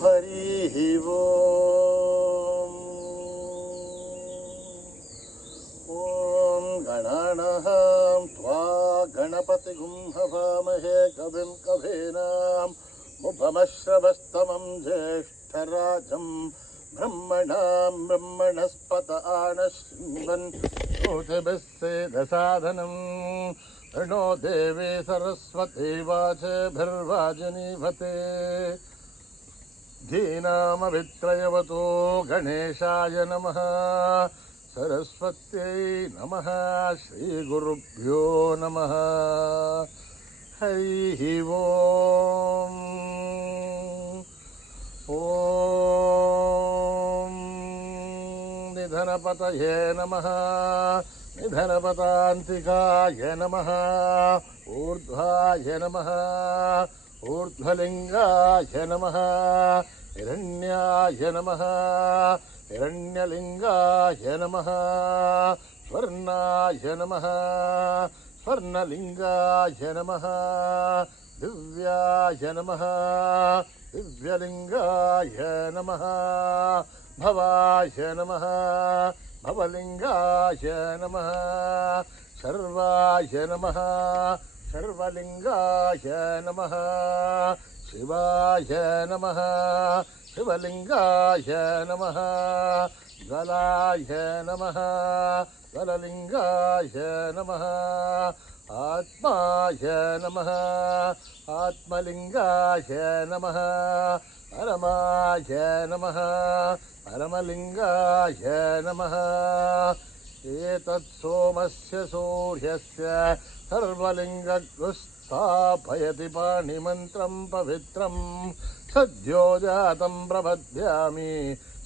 हरिः ओम्। ॐ गणानां त्वा गणपतिगुं हवामहे कविं कवीनां मुखमश्रवस्तमं ज्येष्ठराजं ब्रह्मणां ब्रह्मणस्पत आनश्चिन्वन् श्रुतिभिस्सेदसाधनं ऋणो देवी सरस्वती वाचभिर्वाजिनीवते धीनामभित्रयवतो गणेशाय नमः सरस्वत्यै नमः श्रीगुरुभ्यो नमः हरिः ओम्। ॐ निधनपतये नमः निधनपतान्तिकाय नमः ऊर्ध्वाय नमः ऊर्ध्वलिङ्गाय नमः हिरण्याय नमः हिरण्यलिङ्गाय नमः स्वर्णाय नमः स्वर्णलिङ्गाय नमः दिव्याय नमः दिव्यलिङ्गाय नमः भवाय नमः भवलिङ्गाय नमः सर्वाय नमः सर्वलिङ्गाय नमः शिवाय नमः शिवलिङ्गाय नमः ज्वलाय नमः ज्वललिङ्गाय नमः आत्माय नमः आत्मलिङ्गाय नमः परमाय नमः परमलिङ्गाय नमः एतत् सोमस्य सूर्यस्य सर्वलिङ्गस्थापयति पाणिमन्त्रं पवित्रं सद्यो जातं प्रपद्यामि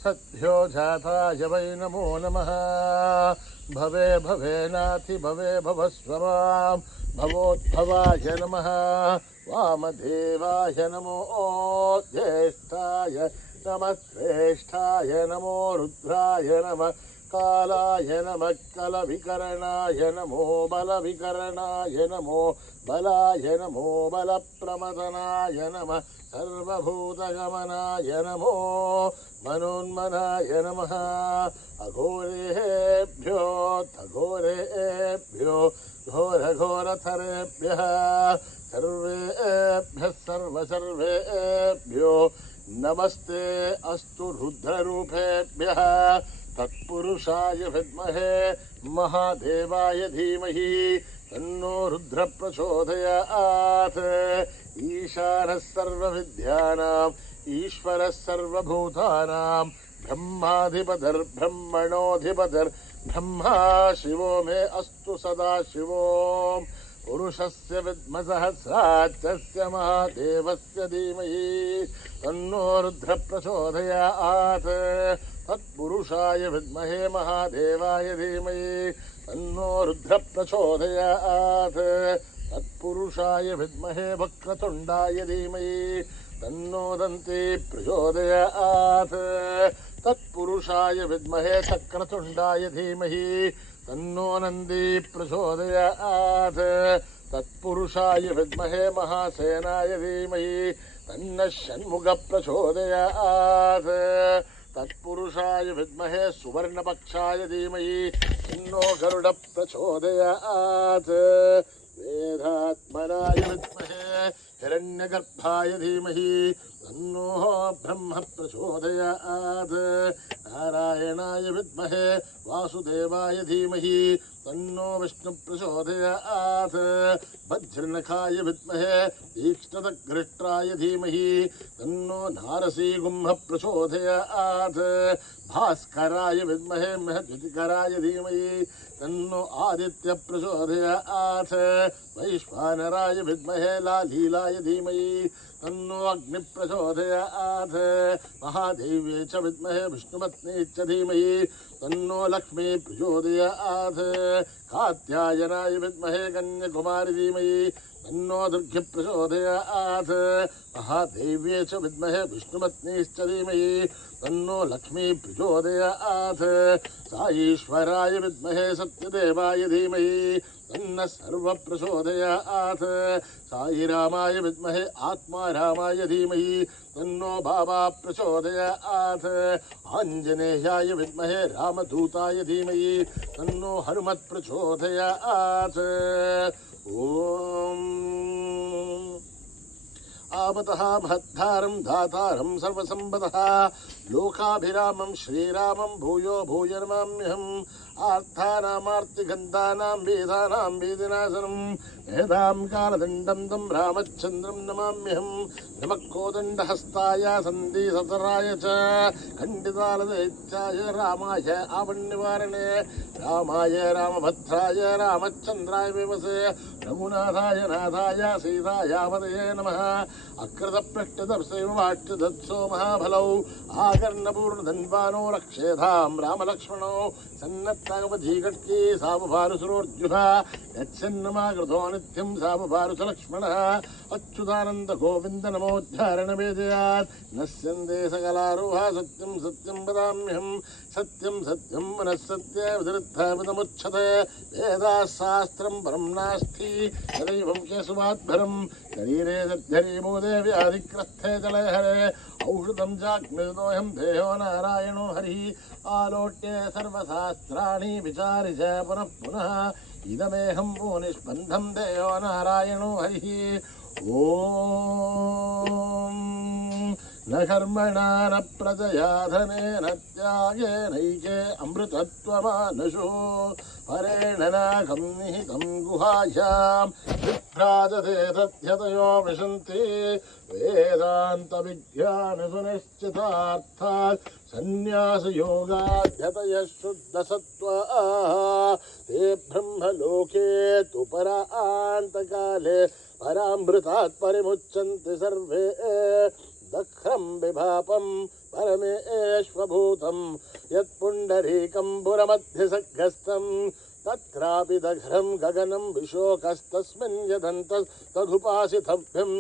सद्यो जाताय वै नमो नमः भवे भवेनाथि भवे भवस्वरां भवोद्भवाय नमः वामदेवाय नमो ज्येष्ठाय नमः श्रेष्ठाय नमो रुद्राय नमः कालाय नमः कलविकरणाय नमो बलविकरणाय नमो बलाय नमो बलप्रमदनाय नमः सर्वभूतगमनाय नमो मनोन्मनाय नमः अघोरेभ्यो अघोरेभ्यो घोरघोरथरेभ्यः सर्वेभ्यः सर्वेभ्यो नमस्ते अस्तु रुद्ररूपेभ्यः तत्पुरुषाय विद्महे महादेवाय धीमहि तन्नो रुद्र प्रचोदयात्। ईशानः सर्वविद्यानाम् ईश्वरः सर्वभूतानां ब्रह्माधिपतिर्ब्रह्मणोऽधिपतिर्ब्रह्मा शिवो मे अस्तु सदा शिवो पुरुषस्य विद्महे सहस्राक्षस्य महादेवस्य धीमहि तन्नो रुद्र प्रचोदयात्। तत्पुरुषाय विद्महे महादेवाय धीमहि तन्नो रुद्र प्रचोदयात्। तत्पुरुषाय विद्महे वक्रतुण्डाय धीमहि तन्नो दन्ती प्रचोदयात्। तत्पुरुषाय विद्महे चक्रतुण्डाय धीमहि तन्नो नन्दी प्रचोदयात्। तत्पुरुषाय विद्महे महासेनाय धीमहि तन्नः षण्मुख प्रचोदयात्। तत्पुरुषाय विद्महे सुवर्णपक्षाय धीमहि तन्नो गरुड प्रचोदयात्। वेदात्मनाय विद्महे हिरण्यगर्भाय धीमहि तन्नो ब्रह्म प्रचोदयात्। नारायणाय विद्महे वासुदेवाय धीमहि तन्नो विष्णु प्रचोदयात्। वज्रनखाय विद्महे तीक्ष्णदग्रष्ट्राय धीमहि तन्नो नारसीगुम्ह प्रचोदयात्। भास्कराय विद्महे महद्युतिकराय धीमहि तन्नो आदित्य प्रचोदयात्। वैश्वानराय विद्महे लालीलाय धीमहि तन्नो अग्नि प्रचोदयात्। महादेव्यै च विद्महे विष्णुपत्न्यै च धीमहि तन्नो लक्ष्मी प्रचोदयात्। कात्यायनाय विद्महे कन्याकुमारी धीमहि तन्नो दुर्गे प्रचोदयात्। महादेव्यै च विद्महे विष्णुपत्न्यै च धीमहि तन्नो लक्ष्मी प्रचोदयात्। साईश्वराय विद्महे सत्यदेवाय धीमहि तन्नः सर्वप्रचोदयात्। साई रामाय विद्महे आत्मारामाय धीमहि तन्नो बाबा प्रचोदयात्। आञ्जनेयाय विद्महे रामदूताय धीमहि तन्नो हनुमत् प्रचोदयात्। ॐ आपतः महद्धारं धातारं सर्वसम्पदः लोकाभिरामं श्रीरामं भूयो भूय नमाम्यहम्। आर्थानामार्तिगन्धानां वेदानां वेदनाशनं वेदां कालदण्डं तं रामचन्द्रं नमाम्यहम्। नमः कोदण्डहस्ताय सन्धिसतराय च खण्डितालदैत्याय रामाय आवन्निवारणे रामाय रामभद्राय रामचन्द्राय विवसे रघुनाथाय नाथाय सीतायापतये नमः। अकृतपृष्ठदर्शैवाष्टदत्सो महाफलौ आकर्णपूर्णधन्वानो रक्षेधां रामलक्ष्मणौ सन्नत्तावधीकट्की सावभारुसुरोर्जुनः यच्छन्नमाकृतो नित्यं सावभारुसलक्ष्मणः। अच्युतानन्द गोविन्द नमोद्धारणवेदयात् नश्यन्ते सकलारोहा सत्यं सत्यं वदाम्यहम्। सत्यं सत्यं मनः सत्य विदृद्धमुच्यते वेदाशास्त्रं परं नास्ति तदैवं केशवाद्भरं शरीरे सद्धरीमो देवी आदिक्रस्थे जलहरे औषधं चाग्निर्दोहं देहो नारायणो हरिः। आलोट्ये सर्वशास्त्राणि विचारि च पुनः पुनः इदमेहं भूनिष्पन्धं देहो नारायणो हरिः। ॐ न कर्मणा न प्रजया धनेन त्यागेनैके अमृतत्वमानशो परेण नाकं निहितं गुहायां विभ्राजते तथ्यतयो विशन्ति वेदान्तविज्ञानसुनिश्चितार्थात् सन्न्यासयोगाध्यतयः शुद्धसत्त्वाः ते ब्रह्मलोके तु परान्तकाले परामृतात् परिमुच्यन्ते सर्वे दक्षं विभापं परमेश्वभूतं यत्पुण्डरीकं पुरमध्यसग्रस्तं तत्रापि दघ्रं गगनं विशोकस्तस्मिन् यदन्तस्तदुपासितव्यं।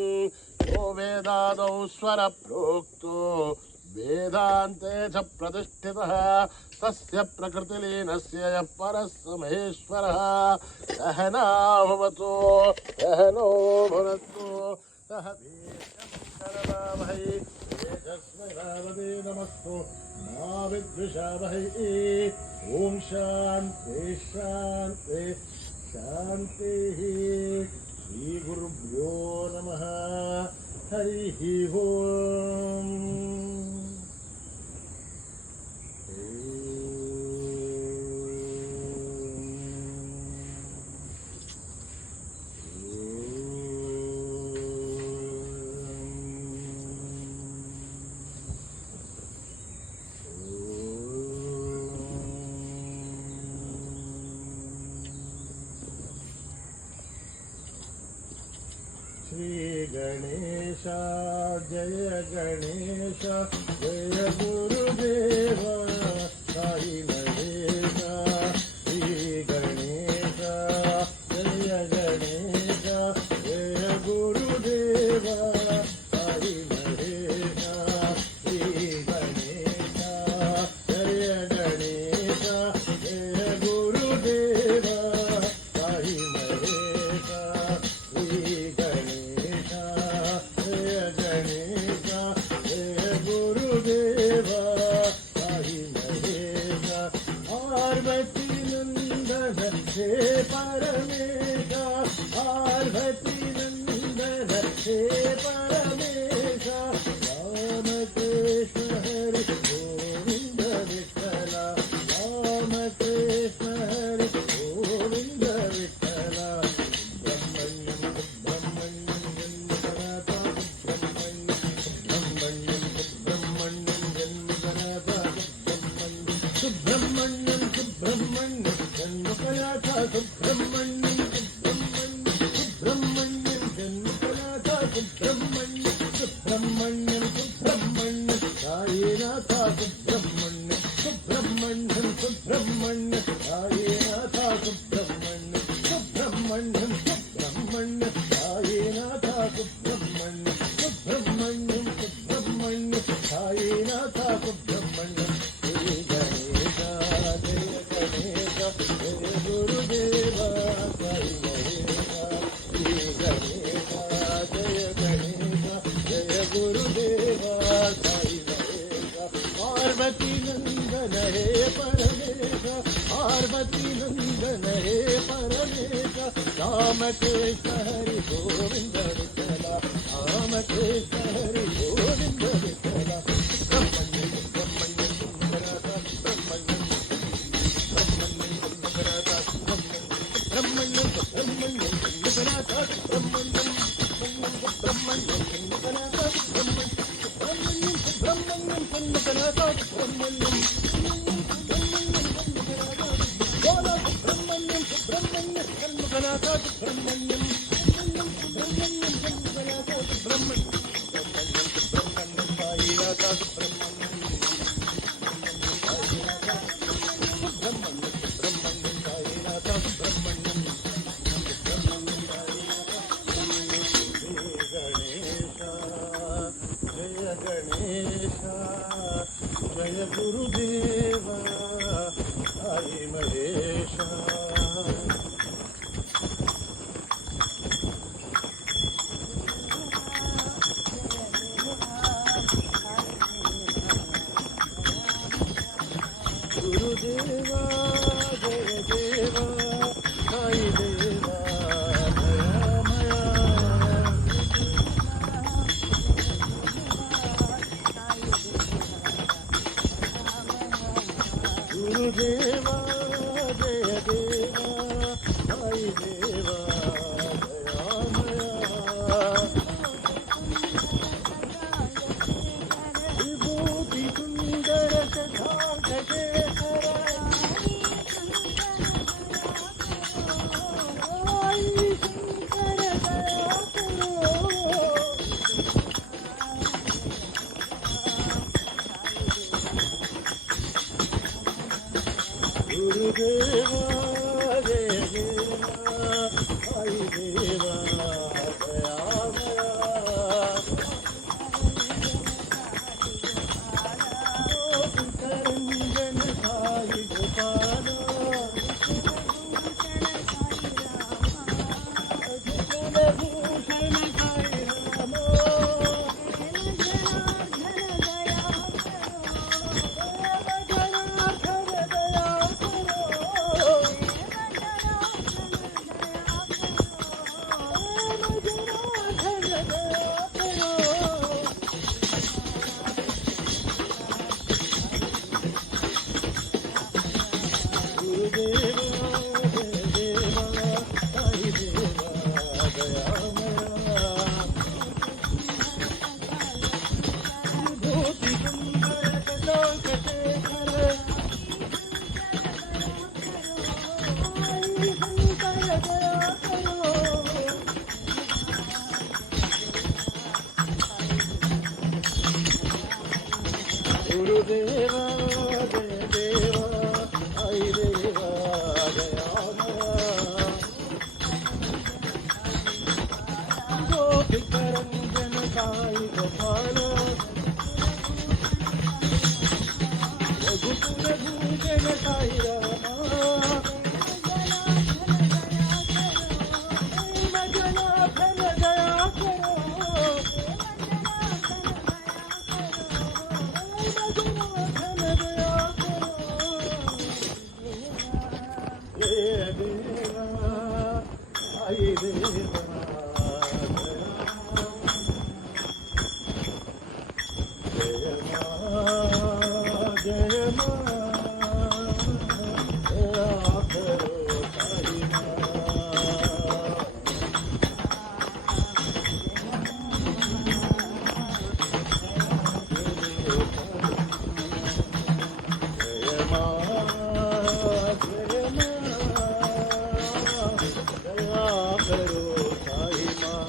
यो वेदादौ स्वरप्रोक्तो वेदान्ते च प्रतिष्ठितः तस्य प्रकृतिलीनस्य यः परः स महेश्वरः। सहना भवतु सहनो भुनक्तु सह वीर्यं तेजस्विनावधे नमस्तु मा विद्विषावहै। ॐ शान्ति शान्ति शान्तिः। श्रीगुरुभ्यो नमः। हरिः ओम्। श्री गणेश जय गणेश जय गुरुदेव साई गणेश। श्री गणेश जय गणेश जय गुरुदेव साई गणेश। श्री गणेश जय गणेश जय गुरुदेव साई गणेश। श्री गणेश जय गणेश जय गुरुदेव साई गणेश। पार्वती नंदन हे परमेश पार्वती नंदन हे परमेश। राम कृष्ण हरि गोविंद विठ्ठला राम कृष्ण हरि गोविंद विठ्ठला। ब्रह्मण्यं ब्रह्मण्यं जन्मदाता ब्रह्मण्यं ब्रह्मण्यं जन्मदाता सुब्रह्मण्यं सुब्रह्मण्यं जन्मदाता सुब्रह्मण्यं सुब्रह्मण्यं जन्मदाता सुब्रह्मण्यं सुब्रह्मण्यं सुब्रह्मण्यं साईनाथ सुब्रह्मण्यं सुब्रह्मण्यं सुब्रह्मण्यं साईनाथ सुब्रह्मण्यं सुब्रह्मण्यं सुब्रह्मण्यं साईनाथ सुब्रह्मण्यं सुब्रह्मण्यं सुब्रह्मण्यं साईनाथ सुब्रह्मण्यं। श्री गणेश जय गणेश जय गुरुदेव साई साई महेश पार्वती नंदन हे परमेश पार्वती नंदन हे परमेश राम कृष्ण हरि गोविंद विठला राम कृष्ण हरि गोविंद विठला ब्रह्मण्य ब्रह्मण्य सुंदरता ब्रह्मण्य ब्रह्मण्य ब्रह्मण्य सुंदरता ब्रह्मण्य ब्रह्मण्य सुंदरता ब्रह्मण्य ब्रह्मण्य सुंदरता ब्रह्मण्य बोलो ब्रह्मण्य ब्रह्मण्य सुंदरता ब्रह्मण्य ब्रह्मण्य सुंदरता ब्रह्मण्य ब्रह्मण्य साईनाथा ब्रह्मण्य जय गुरुदेवा साई महेशा गुरुदेवा जय देवा साई देवा दयामया गुरुदेवा जय देवा साई देवा दयामया विभूति सुंदर गुरुदेवा जय देवा साई देवा दयामया गोपीकरंजन साई गोपाला भूषण साई रामा गुरुदेवा जय देवा साई देवा दयामया गोपीकरंजन साई गोपाला रघुकुल भूषण साई रामा जनार्दन दया करो साई देवा जय मां जय मां दया करो साई मां जय मां जय मां दया करो साई मां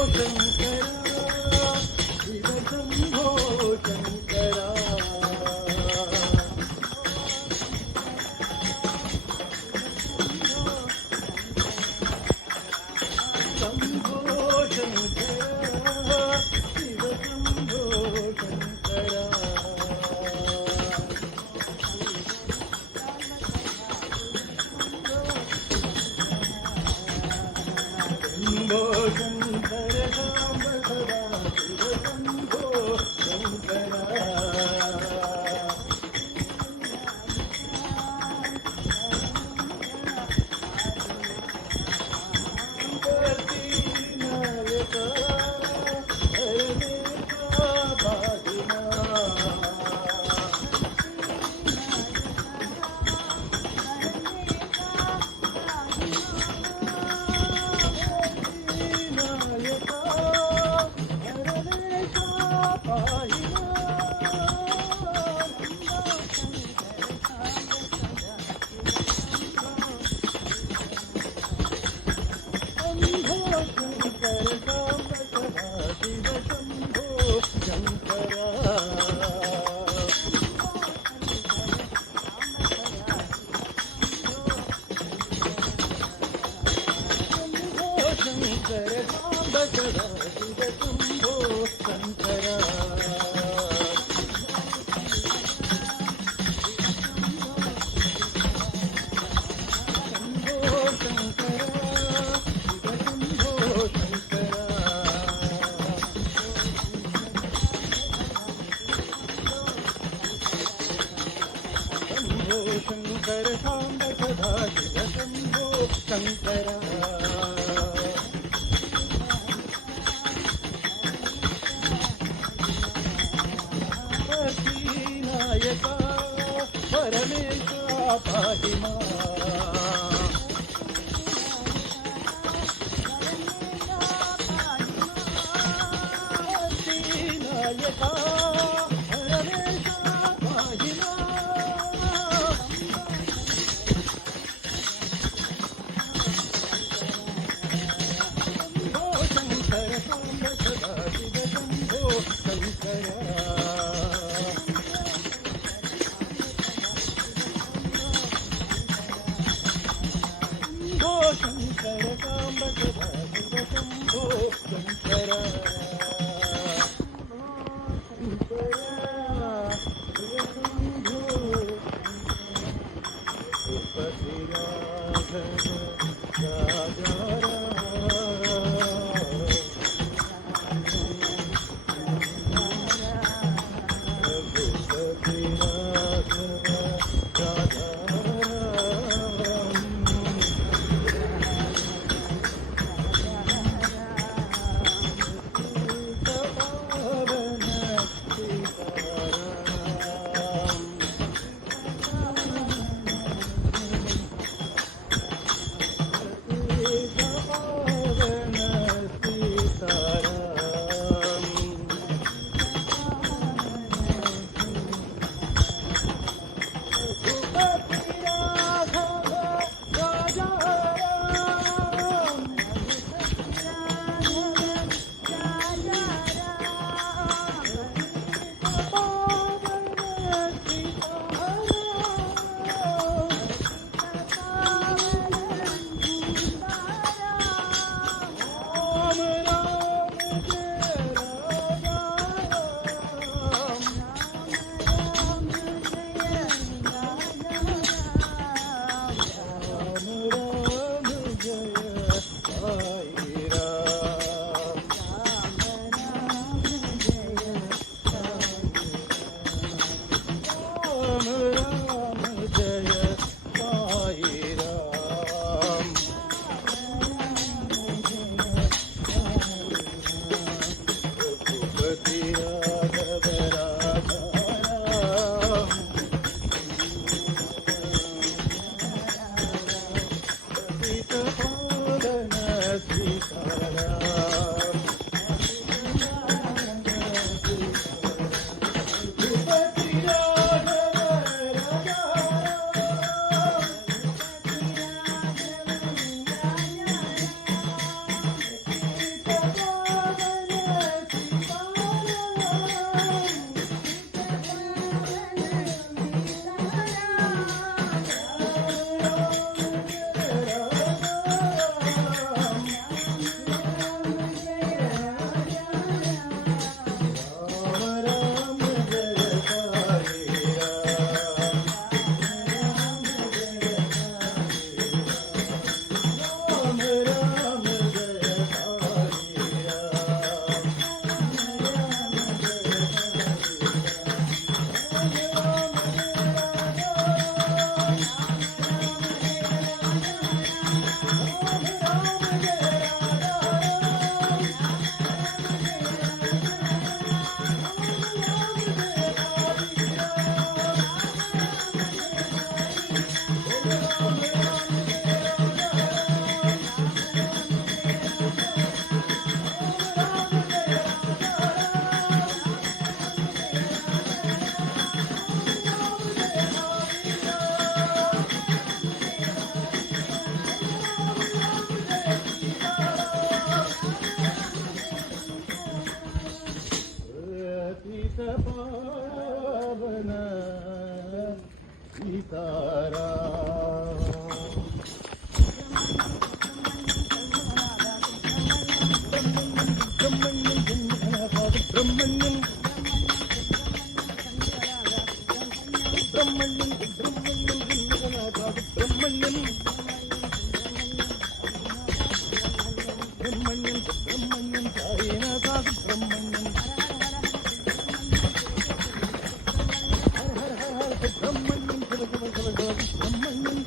शंकरा शिव शंभो शंकरा शंभो शंकरा शिव शंभो शंकरा शंभो शंकर शांब सदा शिव शंभो शंकरा गतिनायका हरदेवा पाहिमा गतिनायका हरदेवा पाहिमा शंभो शंकर शांब सदा शिव शंभो शंकरा शंभो शंकर शांब सदा शिव शंभो शंकरा शंभो शंकरा शिव शंभो शंकरा शंभो शंकर शांब सदा शिव शंभो शंकरा गतिनायका परमेशा पाहिमा गतिनायका परमेशा पाहिमा शंभो शंकर शांब सदा शिव शंभो शंकरा शंभो शंकर शांब सदा शिव शंभो शंकरा पावन सीताराम ब्रह्मण्यम ब्रह्मण्यम ब्रह्मण्यम ब्रह्मण्यम ब्रह्मण्यम साईनाथ ब्रह्मण्यम हर हर हर हर ब्रह्मण्यम शिव शिव शिव शिव ब्रह्मण्यम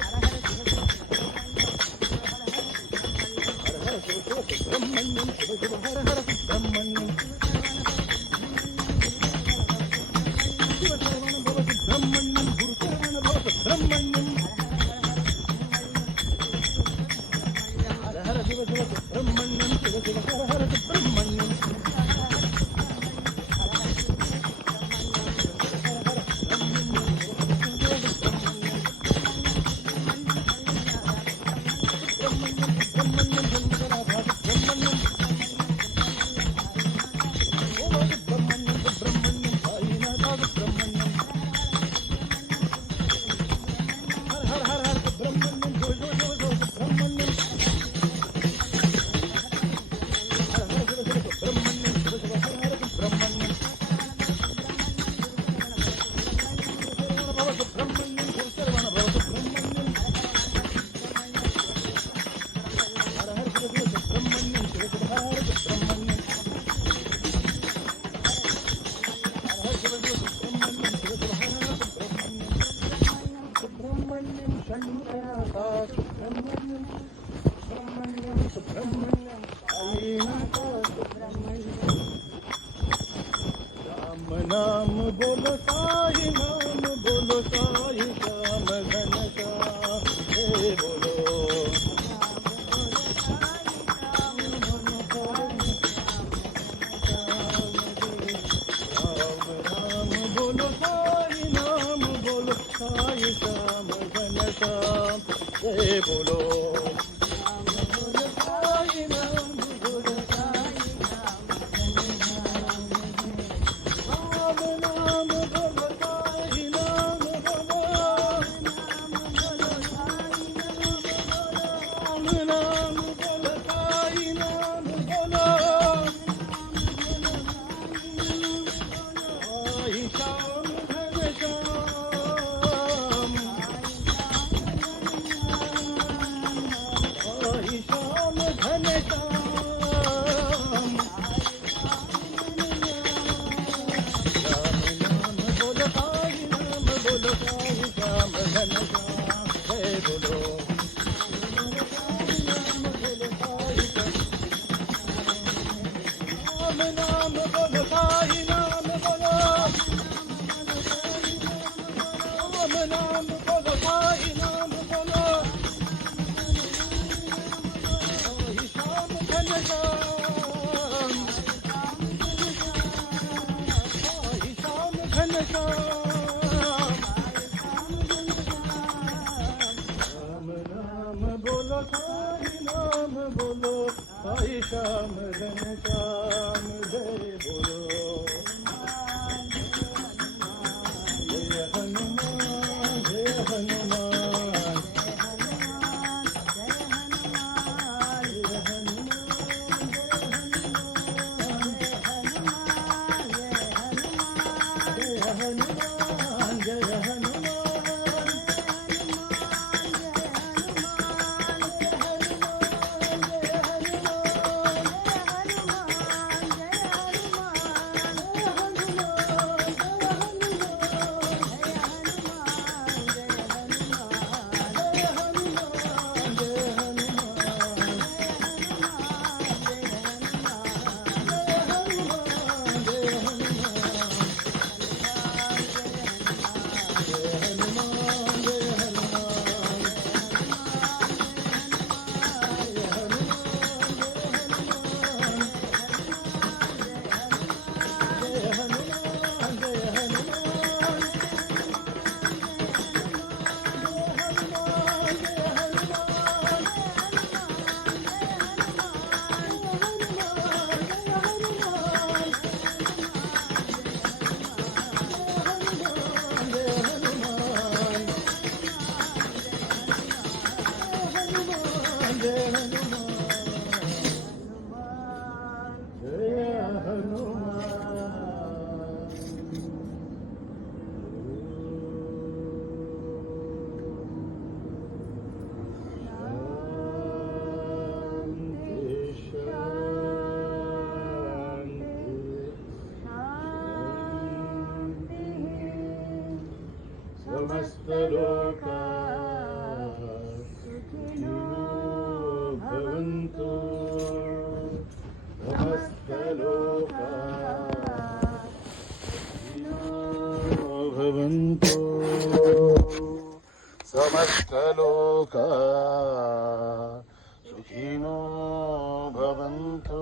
हर हर शिव शिव ब्रह्मण्यम शिव शिव हर हर ब्रह्मण्यम शिव सर्वण भवति ब्रह्मण्यम गुरु सर्वण भवति ब्रह्मण्यम हर हर शिव शिव ब्रह्मण्यम शिव शिव हर हर ब्रह्मण्यम राम नाम बोलो साई नाम बोलो साई श्याम घन श्याम हे बोलो राम नाम बोलो साई नाम बोलो साई श्याम घन श्याम हे बोलो साई नाम बोलो साई राम नाम बोलो साई नाम बोलो राम नाम बोलो साई नाम बोलो साई श्याम घन श्याम साई श्याम घन श्याम राम नाम बोलो साई नाम बोलो साई श्याम घन श्याम हे बोलो राम नाम बोलो साई नाम बोलो राम नाम बोलो साई नाम बोलो साई श्याम घन श्याम साई श्याम घन श्याम राम नाम बोलो साई नाम बोलो साई श्याम घन श्याम जय बोलो जय हनुमान जय हनुमान जय हनुमान जय हनुमान जय हनुमान समस्त लोका सुखिनो भवन्तु समस्त लोका सुखिनो भवन्तु समस्त लोका सुखिनो भवन्तु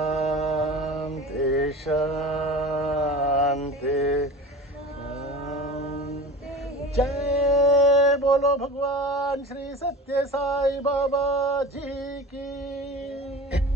शांति शांति जय बोलो भगवान श्री सत्य साई बाबा जी की।